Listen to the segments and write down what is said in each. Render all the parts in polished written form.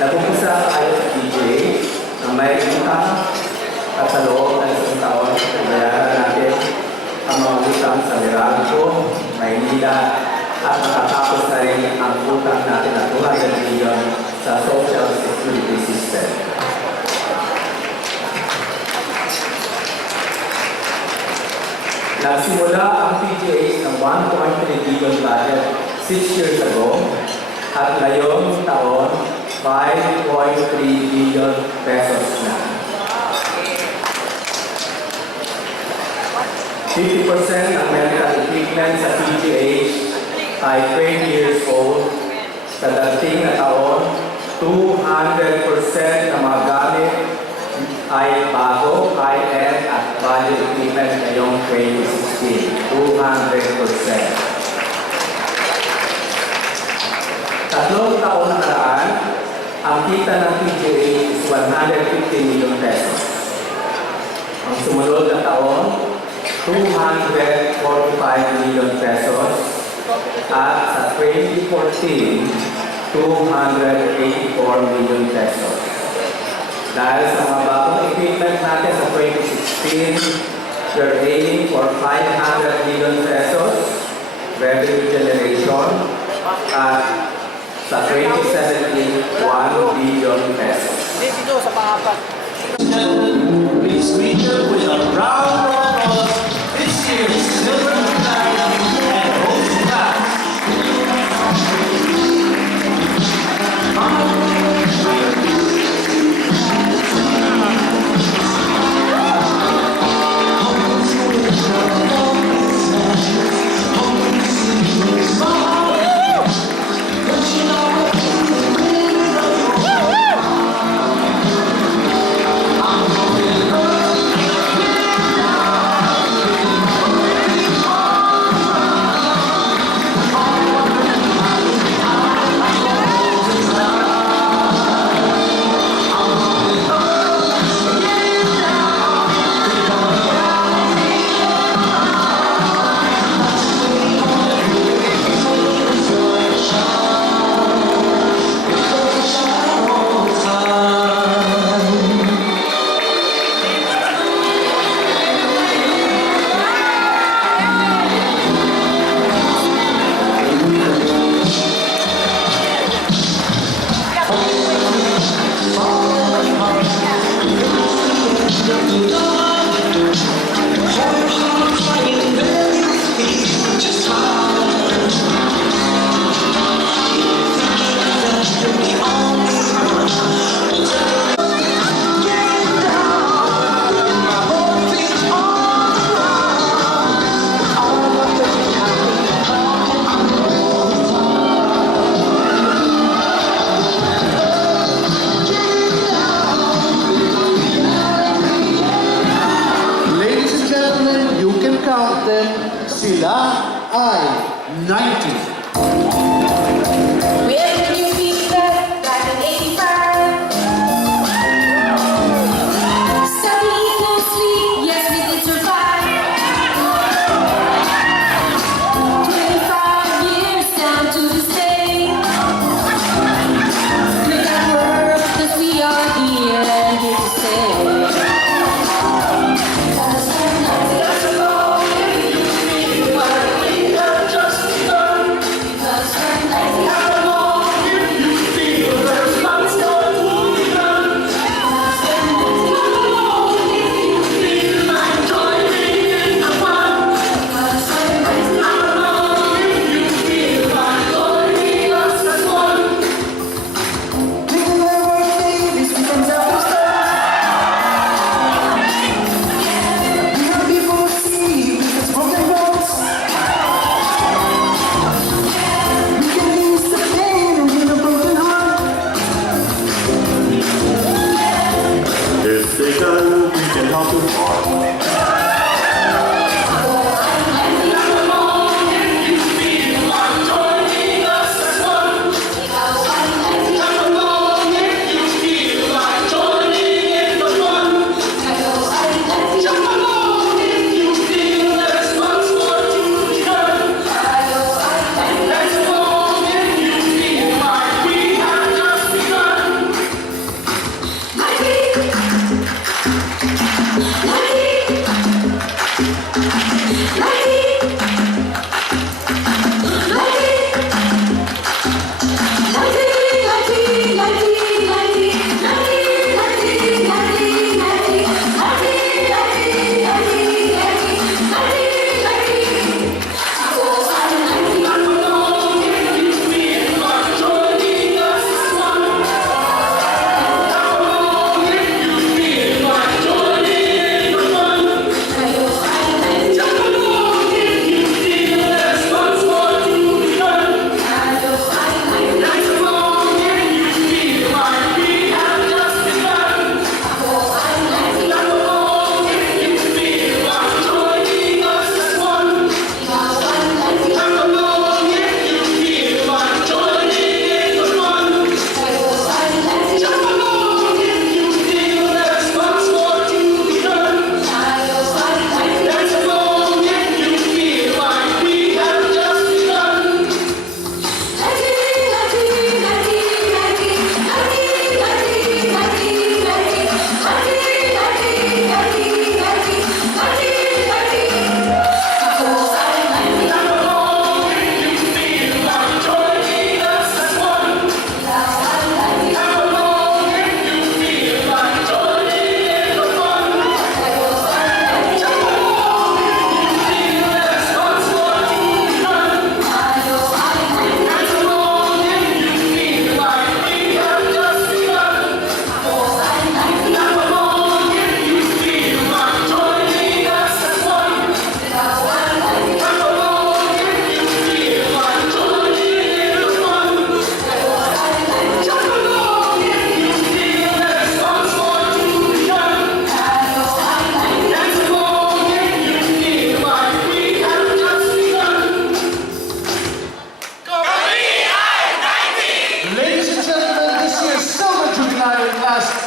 Nag-umpisa tayo sa PGA na may utang at sa loob ng isang taon, bayaran natin ang mga utang sa Meralco, Maynila, at nakatapos na rin ang utang natin na 200 million sa Social Security System. Nagsimula ang PGA ng 1.3 billion budget 6 years ago at ngayong taon 5.3 billion pesos na. 50% ng medical equipment sa PGH ay 20 years old. Sa dating na taon, 200% ng mga gamit ay bago, high-end at value equipment ngayong 2016. 200%. Tatlong taon na naraan, ang kita ng PGA is 150 million pesos. Ang sumunod na taon, 245 million pesos. At sa 2014, 284 million pesos. Dahil sa mga bagong equipment natin sa 2016, we're aiming for 500 million pesos revenue generation at sa 2017, 1 billion pesos. Dito sa pangapat. Please greet them with a round of applause. This year's silver medal and gold class.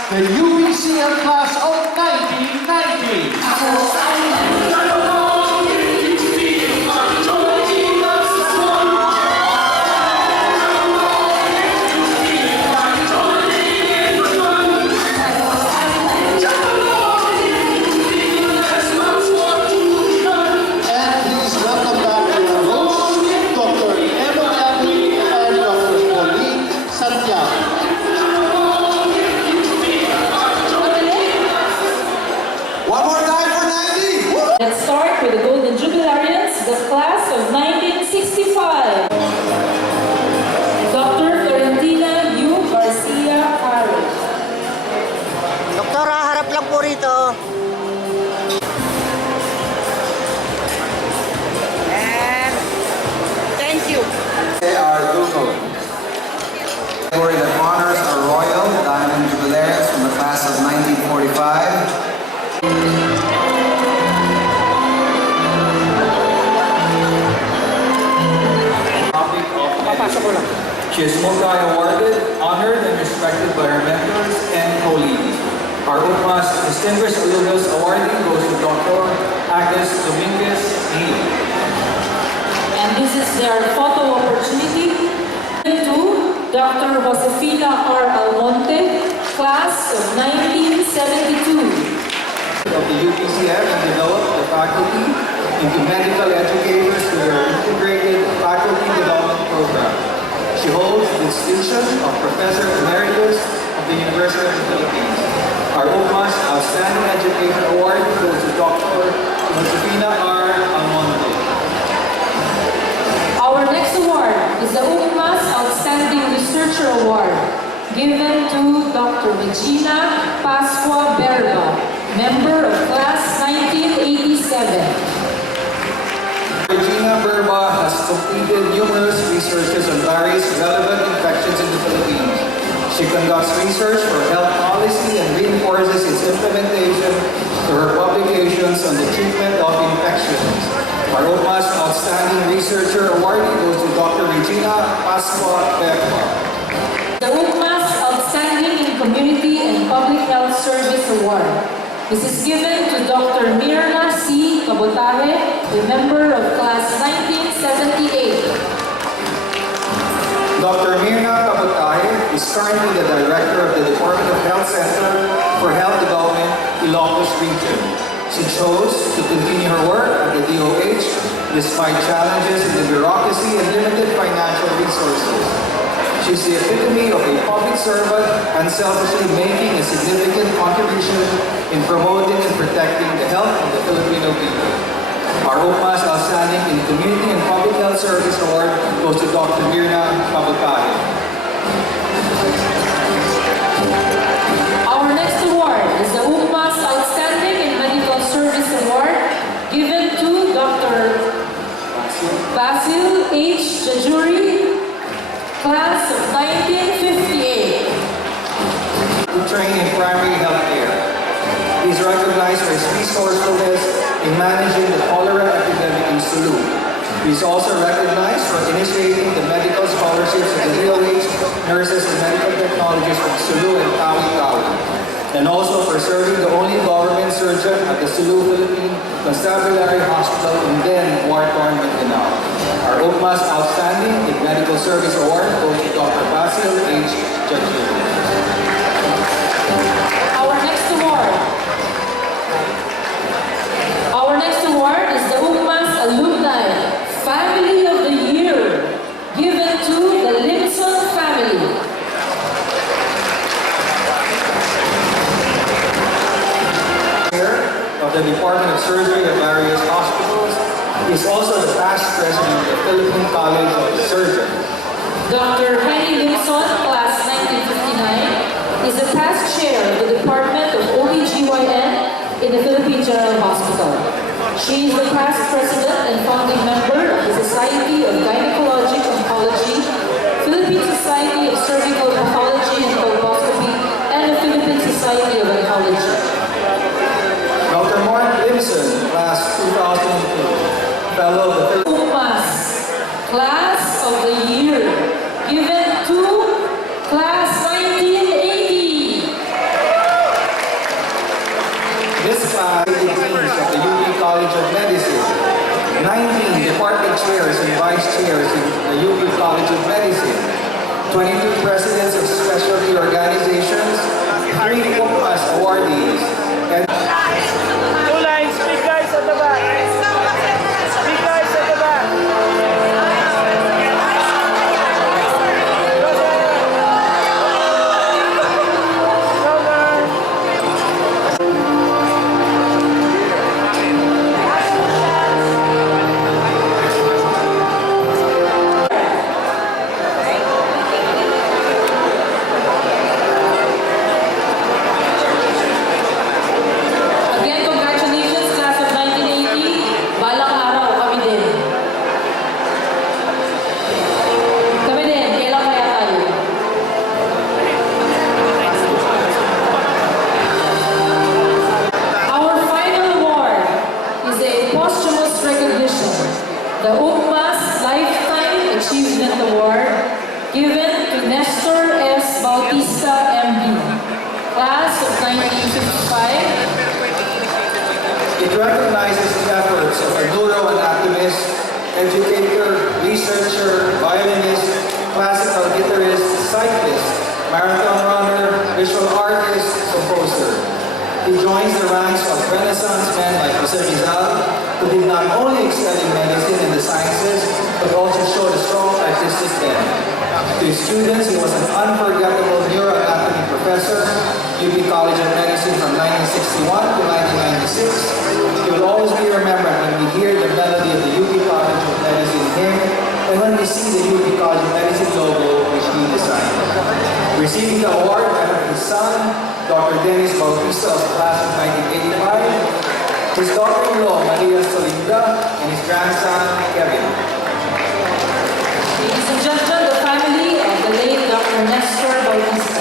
the UPCM class of 1990. Let's start with the Golden Jubilarians, the class of 1965. Dr. Florentina U. Garcia Carlos. Doktora, harap lang po rito. And thank you. They are Google. Category that honors our Royal Diamond Jubilaries from the class of 1945. She is multi-awarded, honored, and respected by her mentors and colleagues. Our UPMA's Distinguished Alumnus Awardee goes to Dr. Agnes Dominguez Neal. And this is their photo opportunity. To Dr. Josefina R. Almonte, class of 1972. Of the UPCM and developed the faculty into medical educators through their integrated faculty development program. She holds the distinction of Professor Emeritus of the University of the Philippines. Our UPMA's Outstanding Educator Award goes to Dr. Josefina R. Almonte. Our next award is the UPMA's Outstanding Researcher Award, given to Dr. Regina Pascua Berba, member of class 1987. Regina Berba has completed numerous researches on various relevant infections in the Philippines. She conducts research for health policy and reinforces its implementation through her publications on the treatment of infections. Our UPMA's Outstanding Researcher Award goes to Dr. Regina Pascua Berba. The UPMA's Outstanding in Community and Public Health Service Award. This is given to Dr. Mirna C. Cabotare, a member of class 1978. Dr. Mirna Cabotare is currently the Director of the Department of Health Center for Health Development, Ilocos Region. She chose to continue her work at the DOH despite challenges in the bureaucracy and limited financial resources. She's the epitome of a public servant unselfishly making a significant contribution in promoting and protecting the health of the Filipino people. Our UPMA's Outstanding in Community and Public Health Service Award goes to Dr. Mirna Cabotare. Our next award is the UPMA's Outstanding in Medical Service Award, given to Dr. Basil H. Jajuri, class of 1958. Who train in primary health care. He is recognized for his resourcefulness in managing the cholera epidemic in Sulu. He is also recognized for initiating the medical scholarships of the DOH nurses and medical technologists from Sulu and Tawi-Tawi, and also for serving the only government surgeon at the Sulu Philippine Constabulary Hospital in then war-torn Mindanao. Our UPMA's Outstanding in Medical Service Award goes to Dr. Basil H. Jajuri. Our next award is the UPMA's Alumni Family of the Year, given to the Limson family. Of the Department of Surgery at various hospitals. He is also the past president of the Philippine College of Surgeons. Dr. Henny Limson, class 1959, is the past chair of the Department of OBGYN in the Philippine General Hospital. She is the past president and founding member of the Society of Gynecologic Oncology, Philippine Society of Cervical Pathology and Colposcopy, and the Philippine Society of Oncology. Dr. Mark Limson, class 2002, fellow of the UPMA's Class of the Year, given to class 1980. vice chairs in the UP College of Medicine, 22 presidents of specialty organizations, 3 UPMAS awardees, and Two lines, big guys at the back. Big guys at the back. Again, congratulations, class of 1980. Balang araw, kami din. Kami din, kailan kaya tayo? Our final award is a posthumous recognition, the UPMAS Lifetime Achievement Award, given to Nestor S. Bautista, MD, class of 1955. it recognizes the efforts of a neuroanatomist, educator, researcher, violinist, classical guitarist, cyclist, marathon runner, visual artist, composer. He joins the ranks of Renaissance men like Jose Rizal, who did not only excel in medicine and the sciences, but also showed a strong artistic bent. To his students, he was an unforgettable neuroanatomy professor, UP College of Medicine from 1961 to 1996. He will always be remembered when we hear the melody of the UP College of Medicine hymn and when we see the UP College of Medicine logo which he designed. Receiving the award are his son, Dr. Dennis Bautista of the class of 1985, his daughter-in-law Maria Solinda, and his grandson Kevin. Ladies and gentlemen, the family of the late Dr. Nestor Bautista.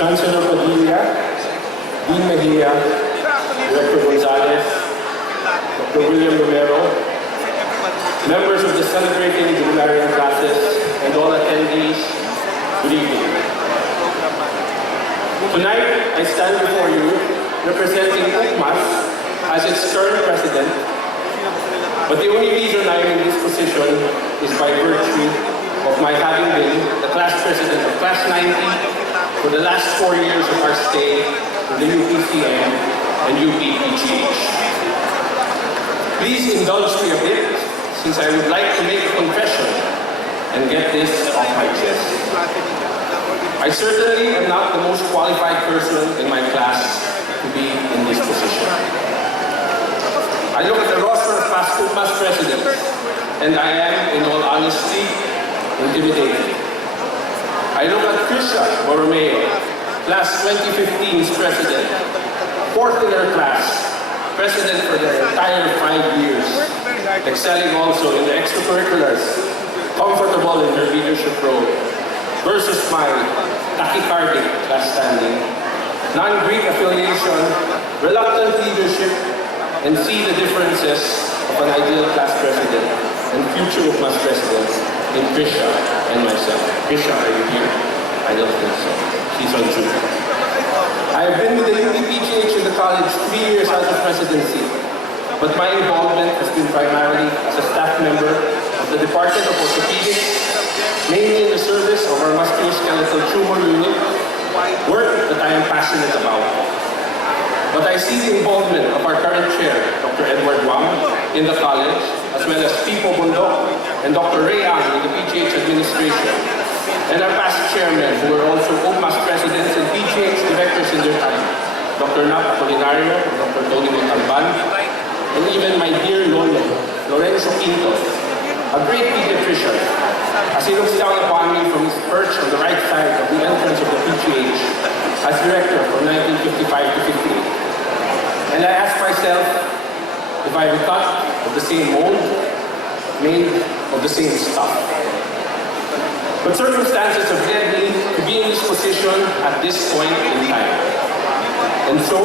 Chancellor Padilla, Dean Mejia, Director Gonzalez, Dr. William Romero, members of the celebrating jubilarian classes, and all attendees, good evening. Tonight, I stand before you representing UPMAS as its current president, but the only reason I am in this position is by virtue of my having been the class president of Class 90 for the last 4 years of our stay in the UPCM and UPPGH. Please indulge me a bit, since I would like to make a confession and get this off my chest. I certainly am not the most qualified person in my class to be in this position. I look at the roster of past UPMAS presidents, and I am, in all honesty, intimidated. I look at Trisha Borromeo, class 2015's president, fourth in her class, president for the entire 5 years, excelling also in the extracurriculars, comfortable in her leadership role, versus my tachycardic class standing, non-Greek affiliation, reluctant leadership, and see the differences of an ideal class president and future UPMAS president in Trisha and myself. Trisha, are you here? I don't think so. She's on Zoom. I have been with the UPCM in the college 3 years out of presidency, but my involvement has been primarily as a staff member of the Department of Orthopedics, mainly in the service of our musculoskeletal tumor unit, work that I am passionate about. But I see the involvement of our current chair, Dr. Edward Wang, in the college, as well as Pipo Bundok and Dr. Ray Ang in the PGH administration, and our past chairmen who were also UPMAS presidents and PGH directors in their time, Dr. Nap Apolinario, Dr. Tony Montalban, and even my dear Lolo, Lorenzo Pinto, a great pediatrician, as he looks down upon me from his perch on the right side of the entrance of the PGH as director from 1955 to 58. And I ask myself if I am cut of the same mold, made of the same stuff. But circumstances have led me to be in this position at this point in time. And so,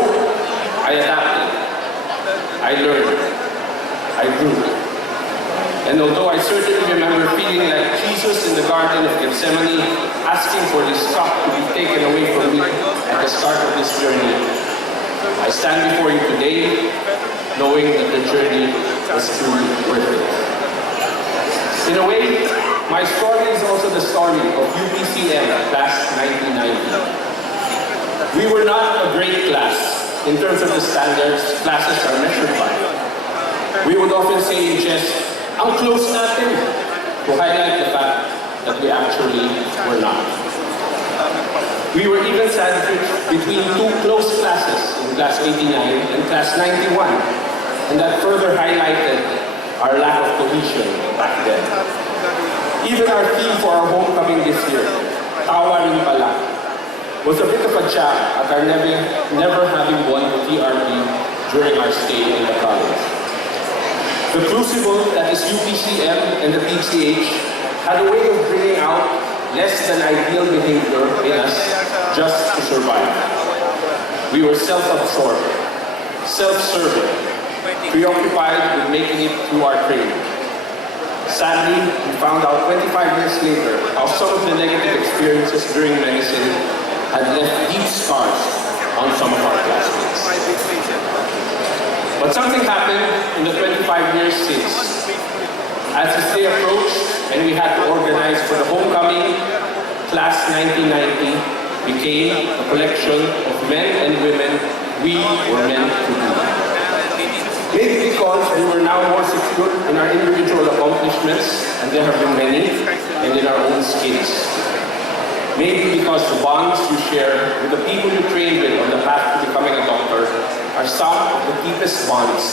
I adapted, I learned, I grew. And although I certainly remember feeling like Jesus in the Garden of Gethsemane, asking for this cup to be taken away from me at the start of this journey, I stand before you today knowing that the journey was truly worth it. In a way, my story is also the story of UPCM class 1990. We were not a great class in terms of the standards classes are measured by. We would often say in jest, "Ang close natin," to highlight the fact that we actually were not. We were even sandwiched between two close classes in class 89 and class 91, and that further highlighted our lack of cohesion back then. Even our theme for our homecoming this year, "Tawa Rin Pala," was a bit of a jab at our never having won the TRP during our stay in the college. The crucible that is UPCM and the PCH had a way of bringing out less than ideal behavior in us just to survive. We were self-absorbed, self-serving, preoccupied with making it through our training. Sadly, we found out 25 years later how some of the negative experiences during medicine had left deep scars on some of our classmates. But something happened in the 25 years since. As this day approached and we had to organize for the homecoming, class 1990 became a collection of men and women we were meant to be. Maybe because we were now more secure in our individual accomplishments, and there have been many, and in our own skills. Maybe because the bonds you share with the people you train with on the path to becoming a doctor are some of the deepest bonds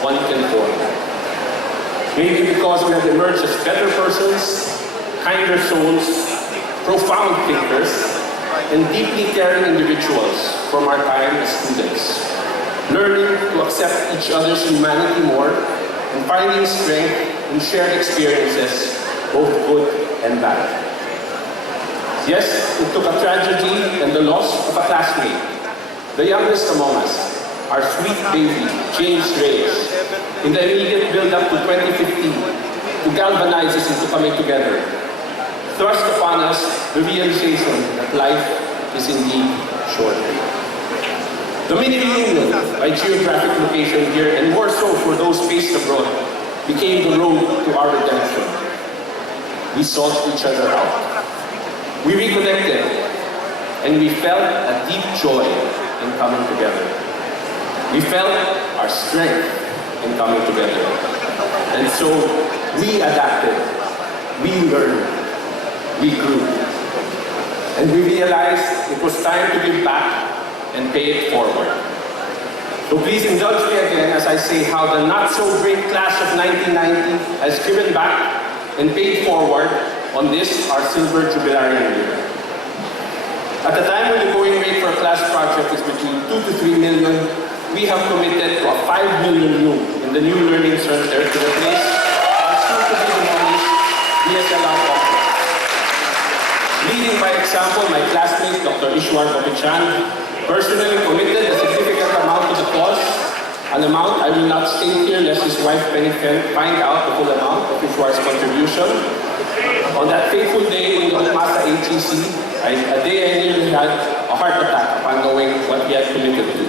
one can form. Maybe because we have emerged as better persons, kinder souls, profound thinkers, and deeply caring individuals from our time as students, learning to accept each other's humanity more and finding strength in shared experiences, both good and bad. Yes, it took a tragedy and the loss of a classmate, the youngest among us, our sweet baby, James Reyes, in the immediate build-up to 2015, to galvanize us into coming together, thrust upon us the realization that life is indeed short. The mini-reunion by geographic location here, and more so for those based abroad, became the road to our redemption. We sought each other out. We reconnected, and we felt a deep joy in coming together. We felt our strength and coming together. And so we adapted, we learned, we grew. And we realized it was time to give back and pay it forward. So please indulge me again as I say how the not-so-great class of 1990 has given back and paid forward on this, our silver jubilarian year. At the time when the going rate for a class project is between 2 to 3 million, we have committed to a 5 million room in the new learning center to replace our soon-to-be demolished DSLR complex. Leading by example, my classmate, Dr. Ishwar Bobichan, personally committed a significant amount to the cause, an amount I will not state here lest his wife Penny can find out the full amount of Ishwar's contribution. On that fateful day in the Masa HEC, a day I nearly had a heart attack upon knowing what he had committed to.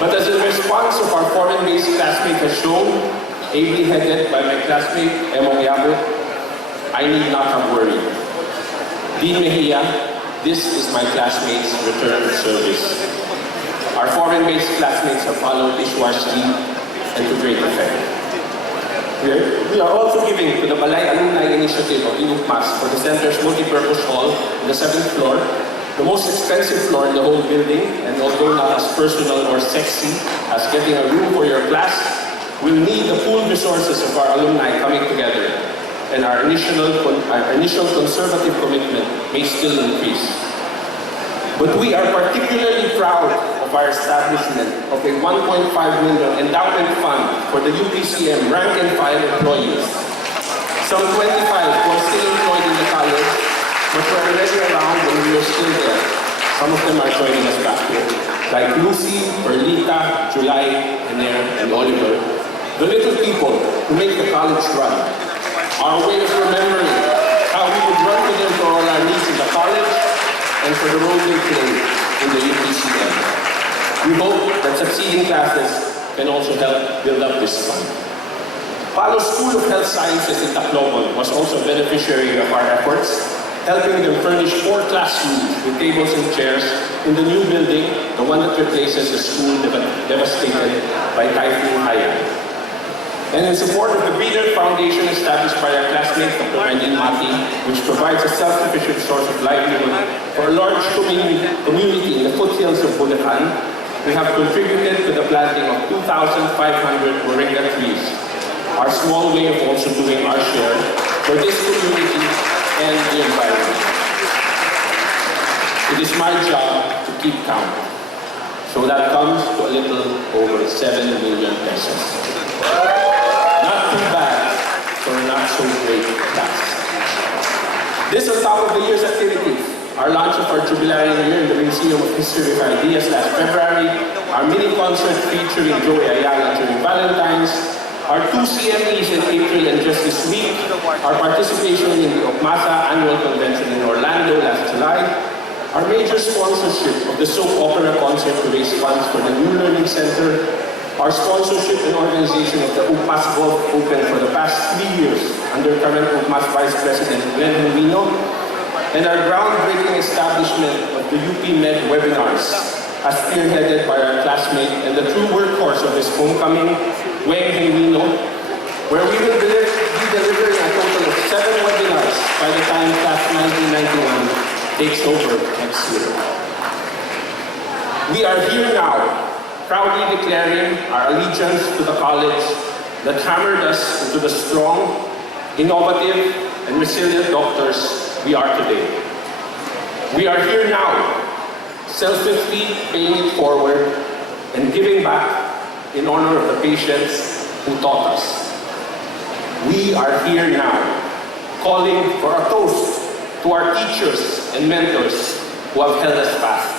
But as the response of our foreign-based classmate has shown, ably headed by my classmate, Emong Yabut, I need not have worried. Dean Mejia, this is my classmates' return to service. Our foreign-based classmates have followed Ishwar's lead and to great effect. We are also giving to the Balay Alumni Initiative of the UPMAS for the center's multi-purpose hall on the 7th floor, the most expensive floor in the whole building, and although not as personal or sexy as getting a room for your class, will need the pooled resources of our alumni coming together, and our initial conservative commitment may still increase. But we are particularly proud of our establishment of a 1.5 million endowment fund for the UPCM rank and file employees. Some 25 who are still employed in the college, but were already around when we were still there. Some of them are joining us back here, like Lucy, Perlita, July, Ener, and Oliver, the little people who make the college run. Our way of remembering how we would run to them for all our needs in the college and for the role they play in the UPCM. We hope that succeeding classes can also help build up this fund. Palo School of Health Sciences in Tacloban was also a beneficiary of our efforts, helping them furnish 4 classrooms with tables and chairs in the new building, the one that replaces the school devastated by Typhoon Haiyan. And in support of the Breeder Foundation established by our classmate, Dr. Eileen Mati, which provides a self-sufficient source of livelihood for a large community in the foothills of Bulacan, we have contributed to the planting of 2,500 moringa trees, our small way of also doing our share for this community and the environment. It is my job to keep count. So that comes to a little over 7 million pesos. Not too bad for a not so great class. This on top of the year's activities. Our launch of our jubilarian year in the Museum of History of Ideas last February, our mini concert featuring Joey Ayala during Valentine's, our 2 CMEs in April and just this week, our participation in the UPMASA annual convention in Orlando last July, our major sponsorship of the soap opera concert to raise funds for the new learning center, our sponsorship and organization of the UPMAS Golf Open for the past 3 years under current UPMAS Vice President Glenn Humino, and our groundbreaking establishment of the UP Med webinars, as spearheaded by our classmate and the true workhorse of this homecoming, Weng Humino, where we will be delivering a total of 7 webinars by the time class 1991 takes over next year. We are here now, proudly declaring our allegiance to the college that hammered us into the strong, innovative, and resilient doctors we are today. We are here now, selflessly paying it forward and giving back in honor of the patients who taught us. We are here now, calling for a toast to our teachers and mentors who have held us fast.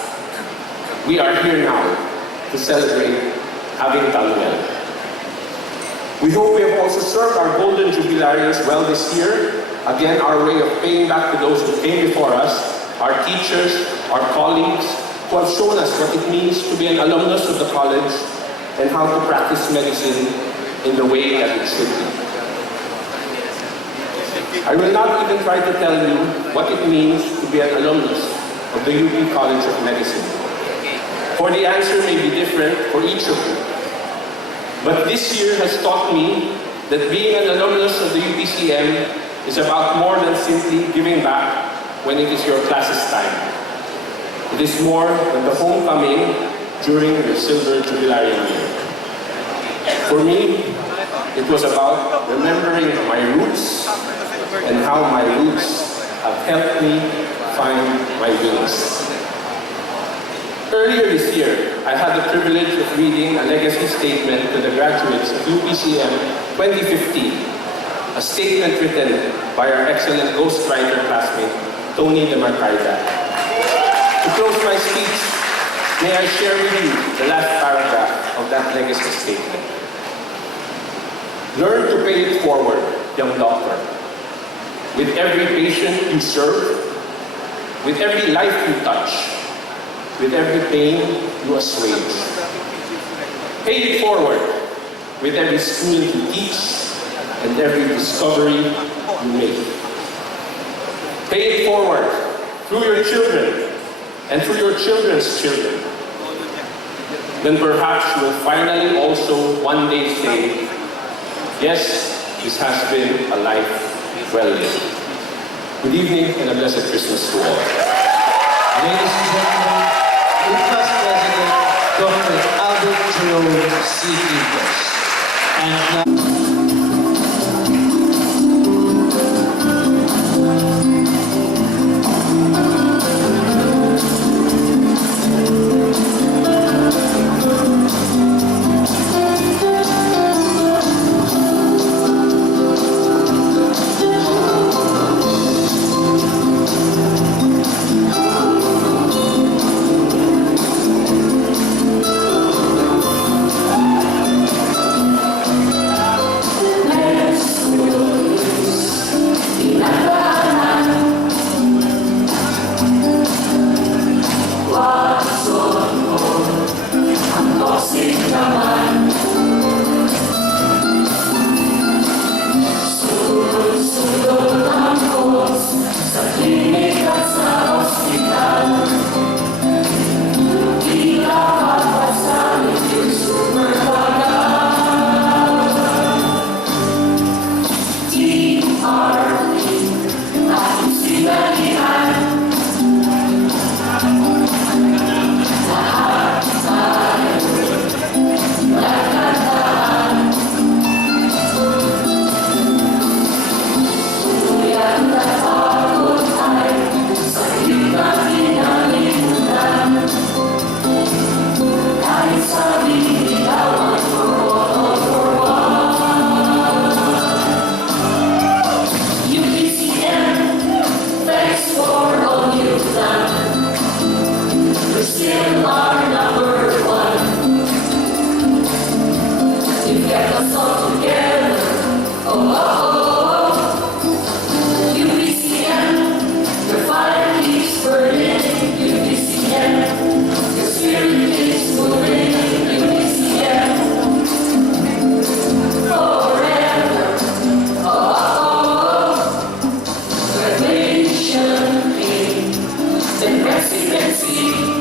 We are here now to celebrate having done well. We hope we have also served our golden jubilarians well this year. Again, our way of paying back to those who came before us, our teachers, our colleagues, who have shown us what it means to be an alumnus of the college and how to practice medicine in the way that it should be. I will not even try to tell you what it means to be an alumnus of the UP College of Medicine, for the answer may be different for each of you. But this year has taught me that being an alumnus of the UPCM is about more than simply giving back when it is your class's time. It is more than the homecoming during your silver jubilarian year. For me, it was about remembering my roots and how my roots have helped me find my wings. Earlier this year, I had the privilege of reading a legacy statement to the graduates of UPCM 2015, a statement written by our excellent ghostwriter classmate, Tony De Marcaida. To close my speech, may I share with you the last paragraph of that legacy statement. Learn to pay it forward, young doctor. With every patient you serve, with every life you touch, with every pain you assuage. Pay it forward with every school you teach and every discovery you make. Pay it forward through your children and through your children's children. Then perhaps you will finally also one day say, yes, this has been a life well lived. Good evening and a blessed Christmas to all. Ladies and gentlemen, UPA's President, Dr. Albert Jerome C. Quintos. And now, Then residency